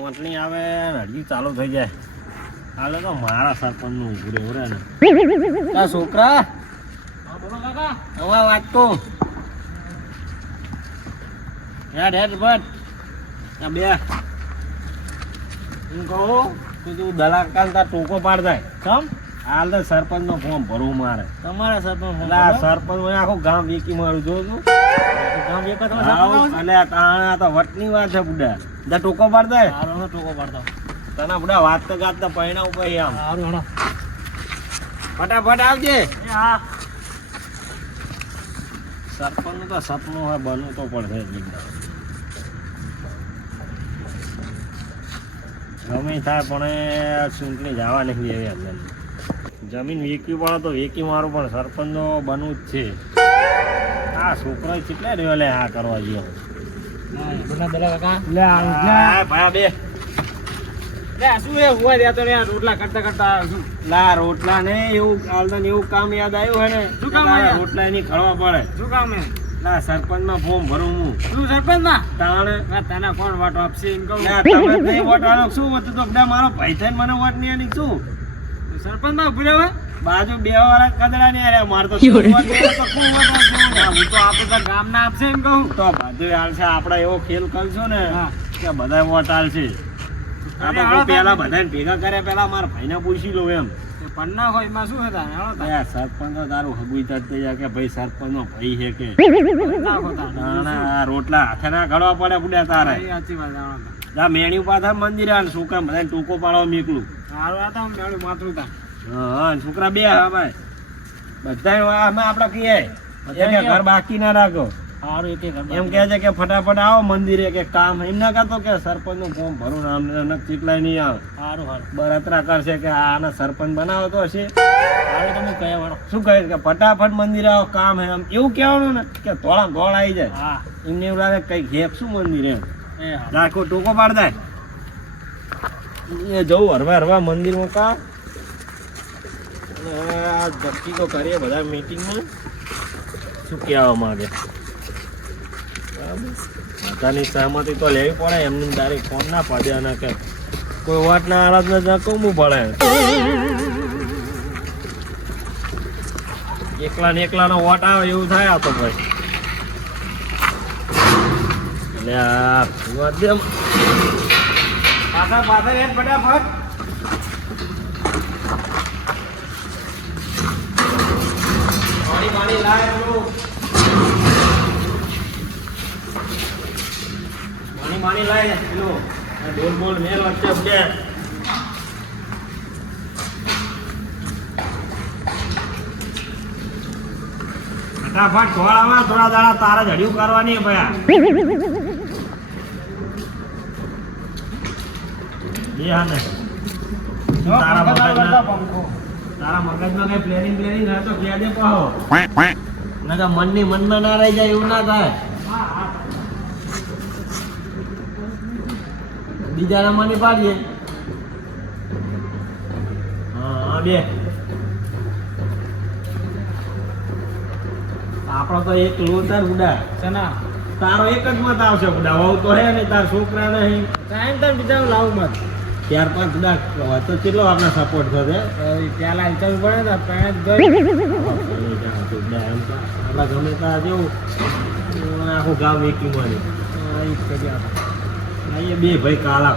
ચૂંટણી આવે ને હજી ચાલુ થઈ જાય હાલે તો મારા સરપંચનું ઊભું રહેવું રે ને છોકરા બોલો કાકા. હવે વાત તો હેડ હેડ બટ આ બે હું કહું કે તું દલાલ તાર ટોકો પાડ જાય કેમ? હાલ તો સરપંચ નો ફોર્મ ભરવું મારે તમારા સરપંચ એટલે આ સરપંચ મને આખું ગામ વેકી મારું જોઉં છું ગામ એક અને આ તો વટની વાત છે બુડા જા ટોકો પાડ દે સારું ટોકો પાડતા તને બુડા વાત તો ગાતા પૈણા ઉપર આમ સારું હેડો. ફટાફટ આવજે હા સરપંચ નું તો સપનું હોય બનવું તો પડશે ગમે થાય પણ એ ચૂંટણી જવા નથી એવી અંદર જમીન વેચવી પડે તો વેચી મારું પણ સરપંચ નો બનવું જ છે આ છોકરો કેટલા રહ્યો લે આ કરવા જઈએ ભાઈ બે શું એ હોવા દેતો ને રોટલા કરતા કરતા શું લા રોટલા ને એવું હાલને એવું કામ યાદ આવ્યું હે ને શું કામ તારા આવ્યું? રોટલા એની ખળવા પડે શું કામ હે લા સરપંચ માં ફોર્મ ભરું હું શું સરપંચ ના તાણે તને કોણ વાટો આપશે એમ કહું લા તમે નહીં વોટ આલો શું હતું તો બધા મારો ભાઈ થઈને મને વોટ નહીં આલી શું સરપંચ માં ઉભી રહેવા બાજુ બે વાળા કદડા નહીં અરે માર તો શું વોટ દેવો તો શું વોટ આપશે? હું તો આપણે તો ગામ ના આપશે એમ કહું તો બધું હાલશે આપણે એવો ખેલ કરશું ને હા. કે બધા વોટ હાલશે આ તો હું પેલા બધાને ભેગા કર્યા પેલા મારા ભાઈને પૂછી લઉં એમ પણ ના હોય એમાં શું હતા યાર સરપંચ તો તારું હગુઈ થતી જાય કે ભાઈ સરપંચ નો ભાઈ છે કે આ રોટલા હાથે ના ઘડવા પડે બુડ્યા તારે સાચી વાત જા મેણી પાછા મંદિરે આ છોકરા બધાને ટૂંકો પાડવા નીકળું સારું હતા મેળું માથું હતા હા છોકરા બે હા ભાઈ બધા અમે આપડે કહીએ એક ઘર બાકી ના રાખો સારું એક એમ કહે છે કે ફટાફટ આવો મંદિરે કે કામ એમ ના કહેતો કે સરપંચ નું ફોર્મ ભરું ને ચીકલાય નહીં આવે સારું સારું બળતરા કરશે કે આને સરપંચ બનાવો તો હશે સારું તમે કયા વાળો શું કહે કે ફટાફટ મંદિરે આવો કામ હે એમ એવું કહેવાનું ને કે ધોળા ધોળ આવી જાય હા એમને એવું લાગે કઈ ઘેપ શું મંદિર એમ એ હા રાખો ટોકો પાડ દે એ જવું હરવા હરવા મંદિરમાં કામ અને આ ધક્કી તો કરીએ બધા મીટિંગમાં શું કહેવા માંગે બધાની સહમતી તો લેવી પડે એમને તારીખ ફોન ના પાડે અને કે કોઈ વાત ના આરાધ ના કમવું પડે એકલા ને એકલા નો વોટ આવે એવું થાય આ તો ભાઈ એટલે આ વાત દે પાછા પાછા યાર ફટાફટ પાણી પાણી લાય પેલું પાણી લાય પેલું ડોલ બોલ મેલ વચ્ચે બે ફટાફટ ધોળામાં થોડા દાડા તારા જડિયું કરવાની ભયા એ હા ને તારા મગજમાં કઈ પ્લેનિંગ હોય તો કહે દે કહો ના મનની મનમાં ના રહી જાય એવું ના થાય બીજાના મની પાડીએ હા બે આપણો તો એક લોટાર ઉડા ચના તારો એક જ મત આવશે બુડા વહુ તો હે ને તાર છોકરા નહીં ટાઈમ તો બીજા લાવું મત ત્યાર પાંચ બુડા તો કેટલો આપણે સપોર્ટ થશે પેલા વિચારવું પડે ને પેણ આપણા ગમે ત્યાં જેવું આખું ગામ વેકી મળે એ બે ભાઈ કાલા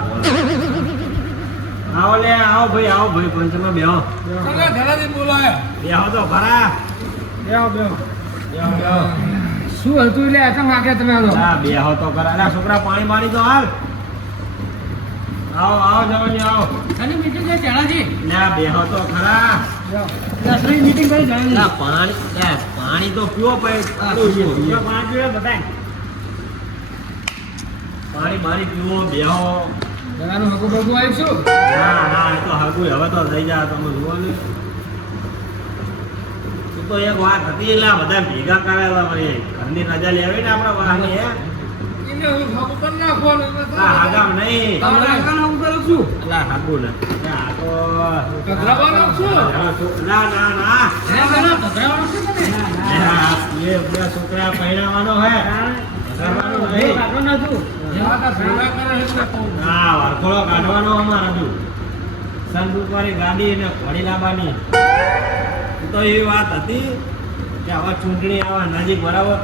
આવો લે આવો ભાઈ પંચમાં બેહો બેહો તો ખરા શું હતું એટલે અચમ વાગે તમે હા બેહો તો ખરા અલા છોકરા પાણી પાણી તો હાલ આવો જવાની આવો અને મીટિંગ છે ચાલાજી લે બેહો તો ખરા દસરી મીટિંગ કરી જાય લા પાણી તો પીવો પાણી પાણી પીવો બેહો બધાનું હગું બગું આવીશું ના એ તો હગું હવે તો થઈ જાય તમે જુઓ ને તું તો એક વાત હતી એટલે આ બધા ભેગા કરેલા વળી ઘરની રજા લેવી ને આપણા વાહની હે એને હું હગું કરી નાખવાનું આ હાગામ નહીં તમારે હગું કરું છું એટલે હાગું ને આ તો ગભરાવાનું શું ના હે બના ગભરાવાનું શું તમે એ બે છોકરા પહેરાવાનો હે કરવાનું નહીં. હા, વરઘોડો કાઢવાનો અમારે હજુ. સંદૂકવાળી ગાડી ને ઘોડી લાવવાની. તો એવી વાત હતી કે હવે ચૂંટણી આવે નજીક બરાબર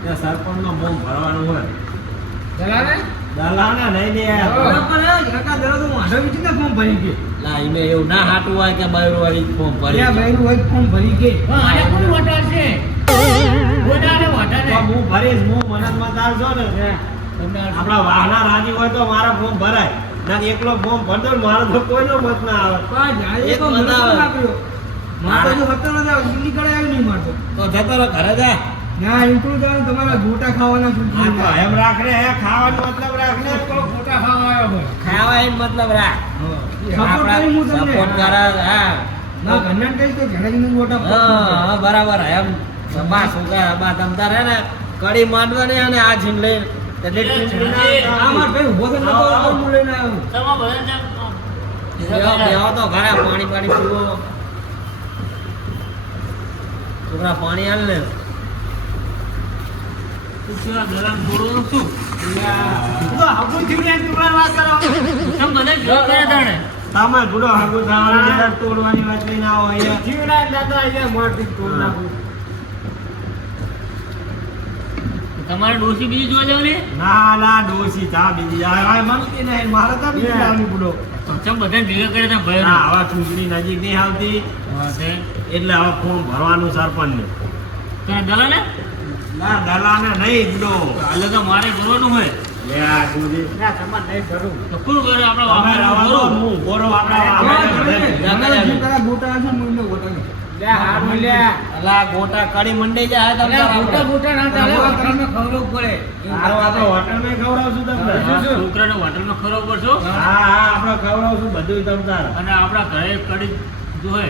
ત્યાં સરપંચનો ફોર્મ ભરવાનું હોય. દલાના નહીં દે ના ઈને એવું ના હાટું હોય કે બૈરું વાળી ફોર્મ ભરી તો હું ભરીશ હું મનનમાં તારશો ને આપણા વાહના રાજી હોય તો મારા ફોર્મ ભરાય ના એકલો ફોર્મ ભરતો ને મારો તો કોઈનો મત ના આવે એક મત આવે તો જતો રહો ઘરે જા તમારા ગોટા ખાવાના હા તો એમ રાખ રે ખાવાનો મતલબ રાખ ને ગોટા ખાવા આવ્યો ખાવા એમ મતલબ રાખ સપોર્ટ કરી હું તમને. સપોર્ટ કરે હા ના ઘરના કઈ તો ઘણા ગોટા હા બરાબર એમ બા છોકરા બા તમતાર હે ને કડી માંડવાની અને આ જીમ લઈ આમાં ભાઈ ઉભો થઈને તો હું લઈને આવ્યો તો ઘરે પાણી પાણી પીવો છોકરા પાણી હાલ ને તમે ગુડો હાગુ થવાની તોડવાની વાત લઈને આવો અહીંયા તમારે ડોસી બીજી જોવા જવાની ના ના ડોસી ચા બીજી આ મનતી નહીં મારે તો બીજી લાવની ગુડો ચમ બધા ભેગા કરે ત્યાં ભય ના આવા ચૂંટણી નજીક નહીં આવતી એટલે હવે ફોર્મ ભરવાનું સરપંચ ને ત્યાં દલા ને ના દલાને નહીં ગુડો એટલે તો મારે ભરવાનું હોય લે આ ગુડી તો કોણ કરે આપણે અમે રવા દો હું બોરો આપણા ગોટા છે મુંડો ગોટા અલા ગોટા કડી મંડી જાય તમને ખવડાવવું પડે હારો આપણે હોટલમાં ખવડાવશું તમને છોકરાને હોટલમાં ખરો પડશો હા હા આપણે ખવડાવશું બધું તમતાર અને આપણા ઘરે કડી જોહે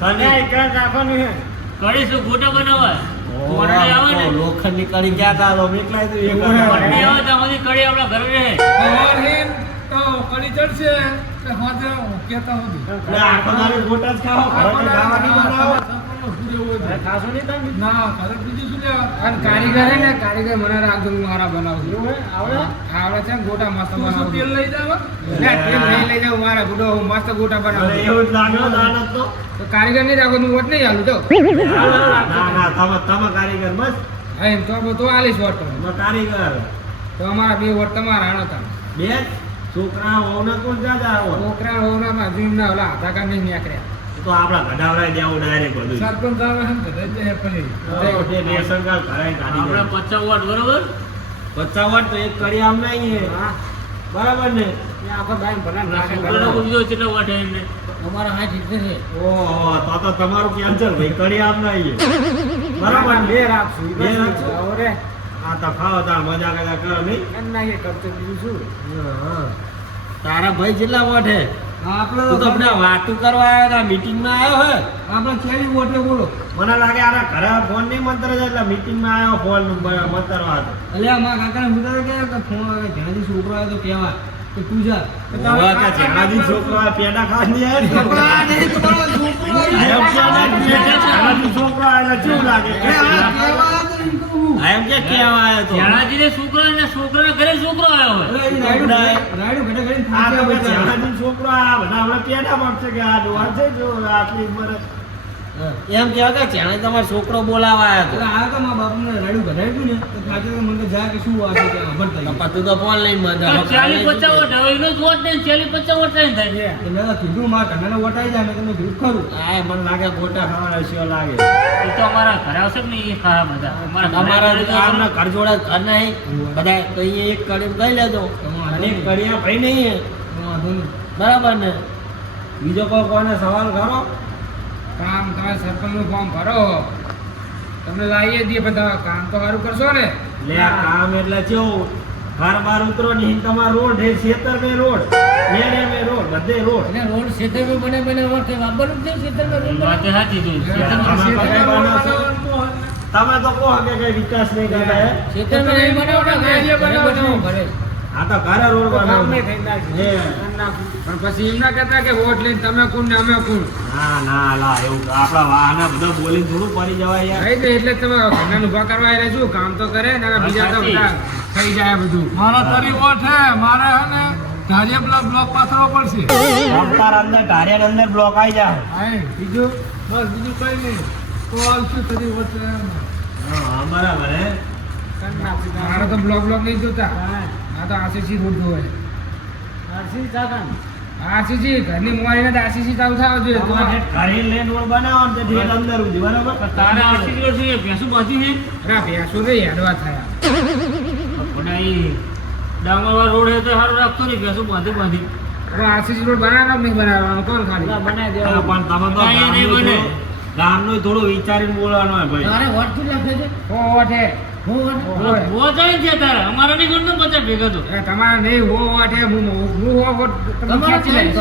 સને રાખવાનું છે કડી શું ગોટા બનાવાય મોરડી આવે ને લોખંડની કડી ક્યાં તારો મેકલાય તો એક મોરડી આવે ત્યાં સુધી કડી આપણા ઘરે રહે કડી ચડશે કેતા એટલે આખો દાડો ગોટા જ ખાઓ ઘરે તો ખાવાની બનાવો ખાશો નહીં તમે ના ખરે બીજું શું લેવા અને કારીગર હે ને કારીગર મને રાખજો હું મારા બનાવું આવડે છે ને ગોટા મસ્ત બનાવું તેલ લઈ જાવ તેલ નહીં લઈ જાવ મારા ગોટો હું મસ્ત ગોટા અરે બનાવું એવું જ લાગ્યો દાનત તો તો કારીગર નહીં રાખો હું વોટ નહીં આલું તો ના ના તમે કારીગર બસ હા એમ તો આલીશ વોટ તમે તમે કારીગર તો અમારા બે વોટ તમારા આણો તમે બે છોકરા હોવને કોણ જાજા આવો છોકરા હોવના જીવના ઓલા આધાર કાર્ડ નહીં નીકળ્યા તો આપણા ગઢાવડાઈ દેવું ડાયરેક્ટ બધું સરપંચ આવે છે ને બધા જ હે પછી તે રેશન કાર્ડ કરાય આપણે કાઢી 50 વોટ બરોબર 50 વોટ તો એક કડી આમ નહીં હા બરાબર ને એ આખો દાઈન ભલા નાખે છોકરાનો બીજો કેટલો વોટ હે એમને અમારા 60 છે ઓહો તો તમારું કેન્સલ ભાઈ કડી આમ નહીં બરાબર ને બે રાખશું બે રાખશું? ઓરે આ તો ખાઓ તાર મજા કર્યા કરો નહીં એમ ના એ કરતો બીજું શું હા. તારા ભાઈ જેટલા વોટ હે આપણે તું તો આપણે વાતું કરવા આવ્યો હતા મીટિંગમાં આવ્યો હે આપણે છેલ્લી વોટે બોલો મને લાગે આના ઘરે ફોન નહીં મંતર છે એટલે મીટિંગમાં આવ્યો ફોન મંતરવા હતો એટલે મારા કાકાને પૂછા કે ફોન આવે જેનાથી છોકરો આવે તો કહેવા કે તું જા હવે કે જેનાથી છોકરો આ પેડા ખાવાની આવે ને જેનાથી છોકરો આવે એટલે શું લાગે એમ કે કેવા આવ્યો તો જ્યાંજીને છોકરો અને છોકરાના ઘરે છોકરો આવ્યો હોય આ તો કે જેનાથી છોકરો આ બધા હમણાં પેડા પડશે કે આ ડોહા છે જો આટલી ઉંમર એમ કહેવા કે જેણે તમારો છોકરો બોલાવા આવ્યો હતો તું તો ફોન લઈને મજા 40-50 વોટ હવે એનો જ વોટ નહીં 40-50 વોટ નહીં થાય આ મને લાગે ગોટા ખાવાના શિયો લાગે એ તો અમારા ઘરે આવશે કે નહીં એ ખાવા બધા તમારા આમના ઘર જોડે ઘર નહીં બધા તો અહીંયા એક કડી ગઈ લેજો અને એક કડિયા ભાઈ નહીં બરાબર ને બીજો કોઈ કોઈને સવાલ કરો કામ તમે સરપંચ નું ફોર્મ ભરો તમને લાવીએ દઈએ બધા કામ તો સારું કરશો ને લે આ કામ એટલે કેવું ઘર બાર ઉતરો નહીં તમારો રોડ છે ખેતર મે રોડ મેરે મે રોડ બધે રોડ એટલે રોડ ક્ષેત્ર બને વખતે વાપરવું જ નહીં ક્ષેત્ર વાત સાચી છે તમે તો કહો કે કઈ વિકાસ નહીં કરતા હે ક્ષેત્ર નહીં બનાવો ઘરે બનાવો ઘરે આ તો ઘરે રોડ તો કામ બનાવો. નહીં થઈ નાખ્યું. હે. કરી નાખ્યું. પણ પછી એમ ના કહેતા કે વોટ લઈને તમે કોણ ને અમે કોણ. ના ના લા એવું આપણા વાહને બધા બોલીને થોડું પડી જવાય યાર. થઈ ગઈ એટલે તમે ઘરના ઉભા કરવા આવ્યા છો કામ તો કરે ને હવે બીજા તો બધા થઈ જાય બધું. મારા તારી વોટ હે મારે હે ને ધારિયા બ્લોક પાથરવો પડશે તાર અંદર કાર્યાની અંદર બ્લોક આવી જાય. હાય બીજું બસ બીજું કઈ નહીં તો આવશે તારી વોટ હા બરાબર હે. કરી નાખ્યું. મારે તો બ્લોક નહીં જોતા આ તો આરસીસી રોડ જોવે. આરસીસી ઘરની મોવાડીને તો આરસીસી ચાલુ થાવ જોઈએ તો ઘરે લેન રોડ બનાવો ને તે ઠેઠ અંદર સુધી બરાબર. તારે આર્થિક રોડ છે ભેંસું બાંધી છે અરે ભેંસો નહીં હેડવા થયા. પણ એ ડામરવાળો રોડ હે તો સારું રાખતો નહીં ભેંસું બાંધી હવે આરસીસી રોડ બનાવવાનો કે નહીં બનાવવાનો કોણ ખાલી હા, પણ તમે તો કાંઈ નહીં બને. ગામનું થોડું વિચારીને બોલવાનું હોય ભાઈ. તારે વોટ શું લખે છે હો વોટ હે. વોટ આવી છે તારે અમારે નહીં ગણતો બધા ભેગા તો અરે તમારે નહીં હો વોટ હે હું હો વોટ તમે ખેંચી લઈશ.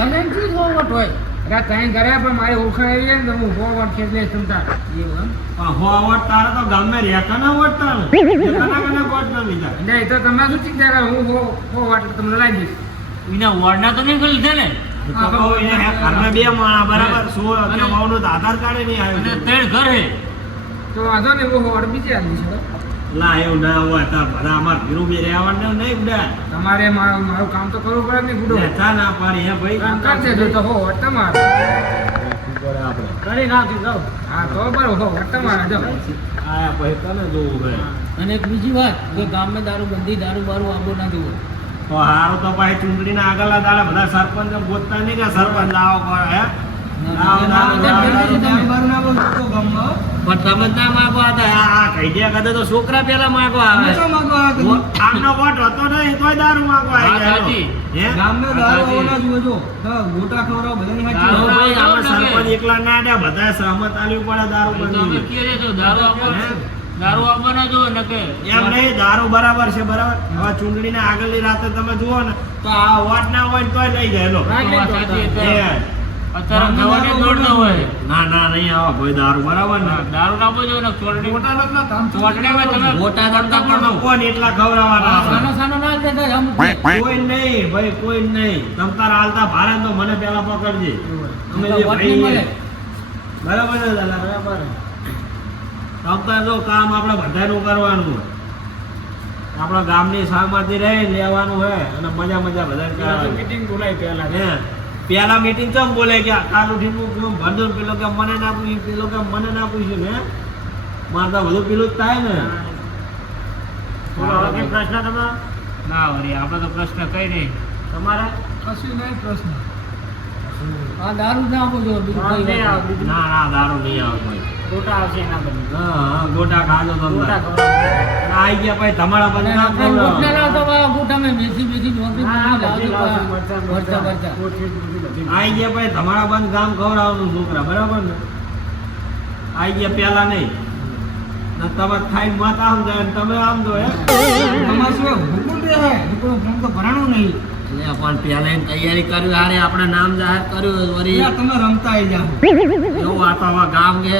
અરે ત્યાં ઘરે પણ મારી ઓળખાણ એવી છે ને તો હું હો વોટ ખેંચી લઈશ તમ તાર. એવું એમ પણ હો વોટ તારે તો ગામે રહેતા ના વોટ તારે. કના વોટ ના લીધા. નહીં તો તમે શું ચિંતા કરો હું હો વોટ તમને લાવી દઈશ. એના વોર્ડના તો નહીં કરી લીધા ને તો કહું એને ઘરના બે માણા બરાબર 16 કે 9 નું તો આધાર કાર્ડ ય નહીં અને આવ્યું. 3 ઘર હે તો વાંધો નહીં હું વોટ બીજે આપી છે. ના એવું ના હોય તો બધા અમાર ભીરું બી રહેવાનું નહીં બધા. તમારે મારું કામ તો કરવું પડે ને ગુડો. રહેતા ના પાડી હે ભાઈ. કામ કરશે જો તો હો વોટ તમારે. આપણે કરી નાખ્યું જાઓ હા તો બરોબર હો વોટ તમારે જો. આયા પછી તને જોવું ભાઈ. અને એક બીજી વાત કે ગામમાં દારૂબંધી દારૂ બારૂ આવો ના જોવો તો હારું તો ભાઈ ચૂંટણીના આગળના દાડા બધા સરપંચ ગોતતા નહીં કે સરપંચ આવો કોણ હે આવો, આવો, આવો, આવો. પણ તમે જ ના માગો આ કહી દે કદે તો છોકરા પેલા માગવા આવે. આમનો વોટ હતો નહીં તોય દારૂ માગવા આવી વાત જાય. સાચી. હે? દારૂ ભાઈ, આવો આપણે ને સરપંચ કે. એકલા ના દે બધાએ સહમત આલવી પડે દારૂ તો અમે બંધી. કહીએ તો દારૂ આપવાનો હે? દારૂ આપવાનો જો ને કે એમ નહીં દારૂ બરાબર છે બરાબર. હવે ચૂંટણીના આગળની રાતે તમે જુઓ ને તો આ વોટ ના હોય ને તોય લઈ જાય લો. વાત સાચી હે. અત્યારે ગવાની દોડ ન હોય ના ના નહીં આવો ભાઈ દારૂ બરાબર ને. દારૂ ના આપો જો ને ચોરડી ચોરડીમાં તમે મોટા કરતા પણ કોણ એટલા ખવડાવવાના આપણે? સાનો સાનો ના દેતા આમ કોઈ નહીં ભાઈ કોઈ નહીં. તમ તાર હાલતા ભારે તો મને પેલા પકડજે. અમે જે વોટ ભાઈ નહીં મળે. બરાબર ને દાદા બરાબર. તમ તાર જો કામ આપણે બધાનું કરવાનું હોય. આપણા ગામની સહમતી રહે લેવાનું હોય અને મજા મજા બધાને કરવાની. મીટિંગ બોલાય પહેલા. હે પેલા મીટિંગ ચમ બોલે કે કાલ ઉઠીને હું ભરદો પેલો કે મને ના પૂછ્યું પેલો કે મને ના પૂછ્યું ને મારે તો બધું પેલું જ થાય ને. પ્રશ્ન તમારો ના વળી આપણે તો પ્રશ્ન કઈ નહીં તમારે કશું નહીં પ્રશ્ન આ દારૂ ના આપો જો બીજું કઈ નહીં વાત આવે. ના ના દારૂ નહીં આવે ભાઈ. ગોટા આવશે એના બદલે. હા હા ગોટા ખાજો ગોટા તમને ખવડાવશે. આઈ ગયા ભાઈ તમારા અને બંધ ના આપણે ખવડાવો. ગોટને લાવતો બા ગોટામાં મેથી મેથી નોકરી હા, હા, લાવજો બધી લાવશે. બા. મરચાં, મરચાં, મરચાં. મરચાં. કોથળી બધી. આઈ ગયા ભાઈ તમારા બંધ ગામ ખવડાવવાનું છોકરા બરાબર ને. આઈ ગયા પેલા નહીં ને તમે ખાઈને મત આમ જાય ને તમે આમ જો હે. તમારે શું હુકુમ દે હે હુકુમ ફોર્મ તો ભરાણું નહીં. એટલે પણ પેલા એની તૈયારી કરી હારે આપણે નામ જાહેર કર્યું વળી તમે રમતા આવી જાઓ. એવું આ તો હવે ગામ કે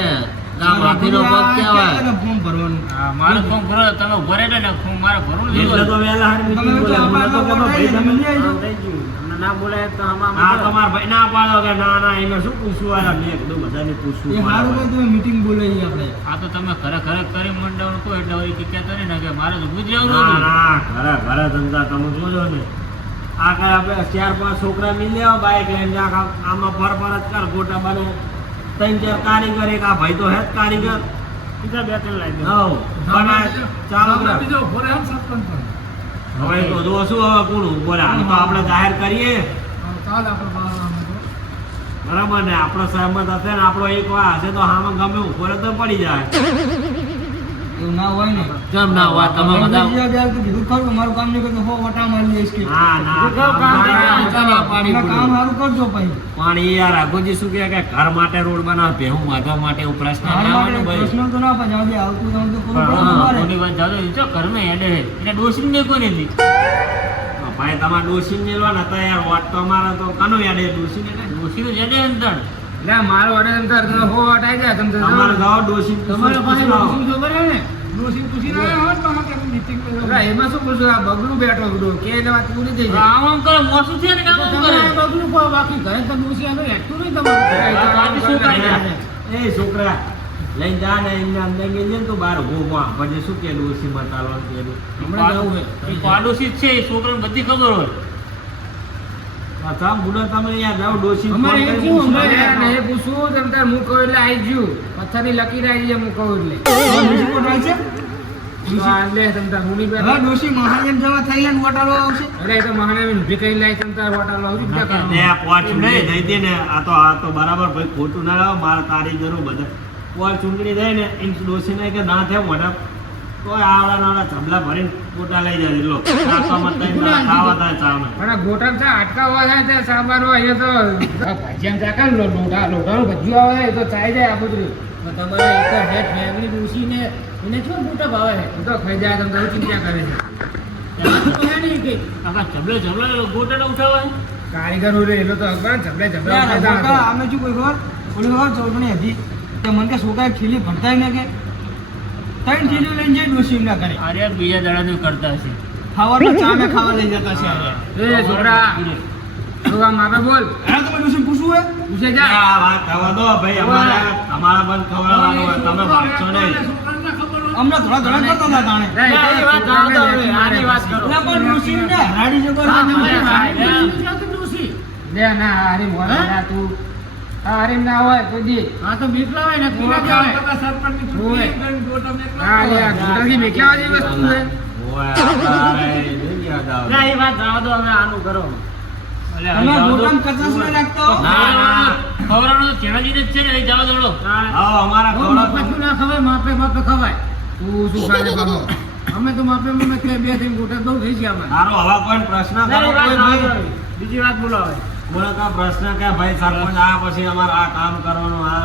ગામ હાથીનો પગ કહેવાય. ફોર્મ ભરવાનું. હા, મારે ફોર્મ ભરો તમે ભરે ને ફોર્મ મારે ભરવું ને એટલે તો વહેલા હારી તમે meeting જો બોલાવી. મને તો કહેતો ભાઈ તમે તમને ના બોલાય તો હા તમારા ભાઈ ના પાડો કે ના ના એને શું પૂછવું આલા મેં કીધું બધાને પૂછવું પડે. મીટિંગ બોલાવી આપણે. આ તો તમે ખરે ખરે કરી મંડળ કહો એટલે વળી કે કહેતો નહીં ને કે મારે તો ગુજરાત ના ના ઘરે ઘરે ધંધા તમે જોજો ને આ કઈ આપણે 4-5 છોકરા મિલ લેવા બાઈક લઈને જા આમાં ફર ફર જ કર ગોટા બને 3-4 કારીગર એક આ ભાઈ તો હે જ કારીગર. બીજા બે ત્રણ લાવી હઉ બને ચાલો કર. બીજો ભરે એમ સરપંચ પણ હવે તો જો શું હવે કોણ ઉભો રહે? આમ તો આપણે જાહેર કરીએ ચાલ આપણે બહાર આવીએ તો. બરાબર ને આપણો સહમત હશે ને આપણો એક વાર હશે તો આમાં ગમે ઉભો રહે તો પડી જાય. એવું ના હોય ને. કેમ ના હોય તમે બધા કીધું ખરું મારું કામ નહીં કરતો હો વટા મારી દઈશ કે ના ના કામ પાડી કામ સારું કરજો ભાઈ. પણ એ યાર આગોજી શું કહે કે ઘર માટે રોડ બનાવે ભેહું વાંધવા માટે એવું પ્રશ્ન ના હોય ને ભાઈ. પ્રશ્ન તો ના પણ જાવ આવતું જાવ તો પૂરું હા, કરવું પડે. કોની વાત જાતો જો ઘરમાં હેડે હે એટલે ડોસી ને કોને દી ભાઈ તમારે ડોસી મેળવા નતા યાર વાત તો અમારા તો કાનો યાદ એ ડોસી ને ડોસી તો હેડે અંદર એટલે મારો order એમ તાર તમે હો હટાઈ જાય તમે તો અમારે ગાવ ડોશી તમારા પાસે ડોશી ખબર હે ને ડોશી પૂછીને આવ્યા હોત તો હા કે meeting માં એટલે એમાં શું પૂછું આ બગડું બેઠો બગડો કે એટલે વાત પૂરી થઈ જાય આમ કરે મોસું છે ને કામ આમ કરે તમારે બગડું કહો બાકી ઘરે તો ડોશી આનો એકતું નહીં તમારું શું કાઢ્યા? એ છોકરા લઈને જા ને એમને અંદર ગઈ ને તો બહાર ઉભો પછી શું કે ડોશી મતાલો કે હમણાં જવું હે એ પાડોશી જ છે એ છોકરાને બધી ખબર હોય તમે બુડા તમે અહીંયા જાઓ ડોશી અમારે ફોન એ કરીને શું પૂછો. અમારે નહીં પૂછવું તમ તાર હું કહું એટલે આવી ગયું પથ્થરની લકીર આવી જાય હું કહું એટલે ડોશી કોટાલ છે તો આ લે તમ તાર હું નહીં હવે બેઠો ડોશી મહાજન જવા થઈને વટાળો આવશે અરે એ તો મહાનવી ઊભી કરી લાવી તમ તાર હોટલ આવતી જ ને આ પોચ ચૂંટણી થઈ હતી ને આ તો બરાબર ભાઈ ખોટું ના લાવો મારે તારી જરૂર બધા પોચ ચૂંટણી થઈ ને એમ ડોશી ને કે ના થાય મોઢા તો આવડા નાના ચબલા ભરીને પોતા લઈ જાય લો નાસ્તામાં તઈ ખાવા થાય ચાવને પણ ગોટા છે આટકા હોય છે તે સાંભાર હોય અહીંયા તો ભાજીયા ચાકા લોટાનું ભજીયું આવે એ તો ચાઈ જાય આ બધું તમારે એક હેડ ફેમિલી ડોશીને એને શું મોટા ભાવે છે હું તો ખાઈ જાય તમે તો ચિંતા કરે છે આખા જબલે જબલે ગોટાને ઉઠાવે કારીગર હોય એનો તો અખબાર જબલે જબલે યાર, ઉઠાવતા કાકા, હતા. અમે શું કોઈ ખબર ઓલી વાર ચૌધરી હતી કે મને કે છોકરા ઠીલી ભરતા ને કે ત્રણ ઠીલી લઈને જઈ ડોશી એમના ઘરે અરે યાર બીજા દાડાનું કરતા હશે ખાવાનું ચામે ખાવા લઈ જતા છે અરે. એ છોકરા તું આમ આપે બોલ હા તમે ડોશી પૂછવું હોય પૂછે જા આ વાત થવા દો ભાઈ અમારા બંધ ખવડાવવાનું હોય તમે ભાગશો નહીં અમને થોડા ઘણા કરતા હતા તાણે આની વાત જવા દો હવે, આની વાત કરો. એટલે પણ ડોશીને હરાડી જબર હા, છે. લે ના હરીમ હોય ના તું આ હરીમ ના હોય કોઈ દી હા તો બીક લાવે ને તું ના કહેવાય. કાકા સરપંચની ચૂંટણી કરીને ગોટા મેકલા હા લે આ ગોટાથી મેક્યા જેવી વસ્તુ છે ઓય આપણા નહીં યાદ આવે. એ વાત જવા દો હવે આનું કરો તમે ગોટામાં કચાશ ના રાખતો ના, ના. ખવડાવવાનું તો ચેણાજીને જ છે ને એ જવા દોડો આવો અમારા ખવડાવ ના ખવાય માપે માપે ખવાય તું શું ખાને બાબો અમે તો માપે માપે કે બે ત્રણ ગોટા દઉં થઈ ગયા અમે સારો હવે કોઈ પ્રશ્ન કરો કોઈ ભાઈ બીજી વાત બોલાવે બોલો કા પ્રશ્ન કે ભાઈ સરપંચ આ પછી અમારે આ કામ કરવાનું આ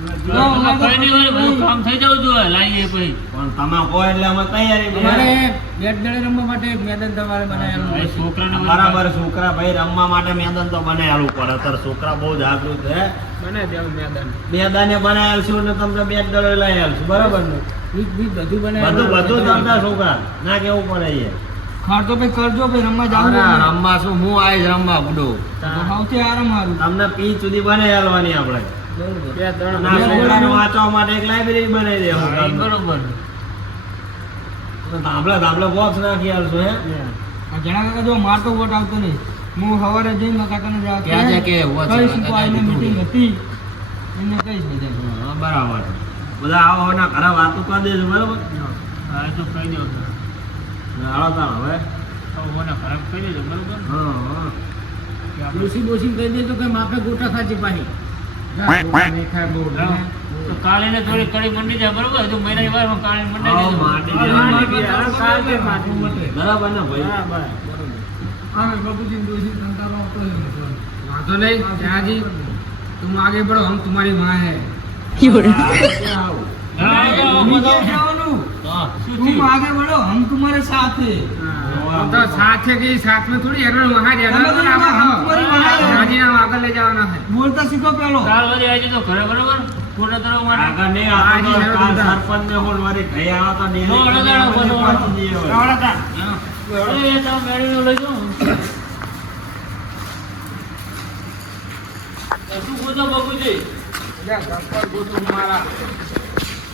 કઈ નહીં હોય બધું કામ થઈ જવું જોઈએ લાવીએ પછી પણ તમે કહો એટલે અમે તૈયારી અમારે કરીએ. બેટ દળે રમવા માટે એક મેદાન તમારે બનાવેલું ભાઈ છે. છોકરાને બરાબર છોકરા ભાઈ રમવા માટે મેદાન તો બનાવેલું પડે અત્યારે છોકરા બહુ જાગૃત છે બનાવી દેવું મેદાન મેદાને બનાવેલ છું ને તમને બેટ દળો લઈ આવીશું બરાબર ને બીજ બીજ બધું બધું બનાવેલું બધું જમતા છોકરા ના કેવું પડે છે ખાડતો ભાઈ કરજો ભાઈ રમવા જાવું અરે, હોય. રમવા શું હું આવીશ રમવા બુડો તો સૌથી આરામ સારું તમને પી સુધી બનાવી આલવાની આપણે બે ત્રણ ના છોકરાને વાંચવા માટે એક લાઇબ્રેરી બનાવી હા, એ દેવું બરોબર ધાબળા બોક્સ નાખી આલશું હે આ જણા કાકા જો માર તો વોટ આવતો નહીં હું સવારે જઈને કાકાને જવા ક્યાં છે કે વોટ છે? કહીશ તો આઈને meeting હતી એમને કહીશ બધાને. હા, બરાબર બધા આવો ના ઘરે વાતો કરી દેજો બરાબર હા એ તો કહી દો હાલો તાણ હવે મને ખરાબ કહી દેજો બરોબર હા હા ડોસી બોસી કહી દે તો કે માપે ગોટા ખાજી પાહી તો કાલે ને થોડી કડી મંડી જાય બરોબર હજુ મહિનાની વારમાં કાલે મંડાઈ આવો દેજો. માટી બરાબર ને ભાઈ હા બાપુજી ડોશી કંટાળો આવતો હોય ને તો. વાંધો નહીં ત્યાંજી तुम आगे बढ़ो हम तुम्हारी माँ है હા, નીચે જવાનું. હા, શું तुम થયું? आगे बढ़ो हम तुम्हारे साथ हैं. तो साथ है कि साथ में थोड़ी एरर वहाँ जाना हम तुम्हारी माँ है. राजी नाम आगे ले जाना है बोलता सीखो पेलो કાલ વાગે આવજો તો ઘરે બરોબર પૂર્ણ કરવા માટે આગળ નહીં આવતો તો કાલ સરપંચને હું વળી ઘરે આવો તો ડેલી નો, નો, નો, નો, નો, નો. પહોંચી જઈએ હવે. એ તમે મેળવીને લઈ જાઓ. તો શું પૂછો બાપુજી?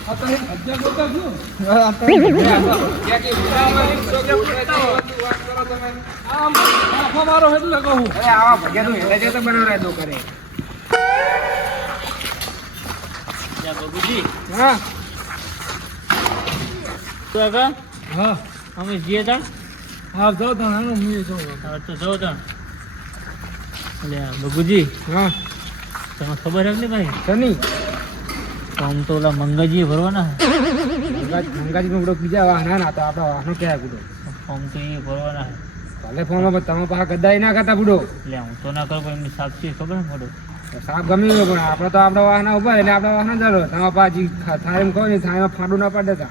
અત્યારે હજાર બોલતા છું. આમ આંખો મારો એટલે કહું. अरे आवा भैया तू हेले जो तो बना रहा है दो करे યા બાપુજી, हाँ તો આગળ હા અમે જઈએ તા હા જાઓ તાણ હાલો હું એ જાઉં. હા તો જાઓ તા અલ્યા બાપુજી, हाँ તમને ખબર હે ને ભાઈ सनी તો આમ તો ઓલા મંગાજીએ ભરવાના હે. गंगाजी में बड़ो पिज्जा वाहन है ना तो आपका वाहन क्या है बुढ़ो ફોર્મ તો એ ભરવાના હે. भले फोन में तम पास गद्दाई ना करता बुढ़ो એટલે હું તો ના કરું પણ એમની સાક્ષી ખબર ને મોટો સાપ ગમે એવો પણ આપણે તો આપણા વાહન ઉપર એટલે આપણા વાહન ચાલો તમારા પાછી થાય એમ કહો ને થાય ફાડું ના પડે તા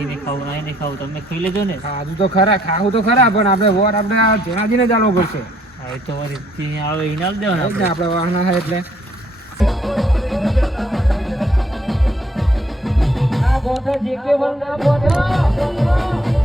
એને ખાવું ના એને ખાવું તમે ખાઈ લેજો ને. ખાધું તો ખરા ખાવું તો ખરા પણ આપણે વોટ આપણે જેનાજીને ચાલવો પડશે હા એ તો વળી જે આવે એને આપી એ જ ને દેવાના આપણા વાહન છે એટલે આ ગોઠા જે કે વન ના ગોઠા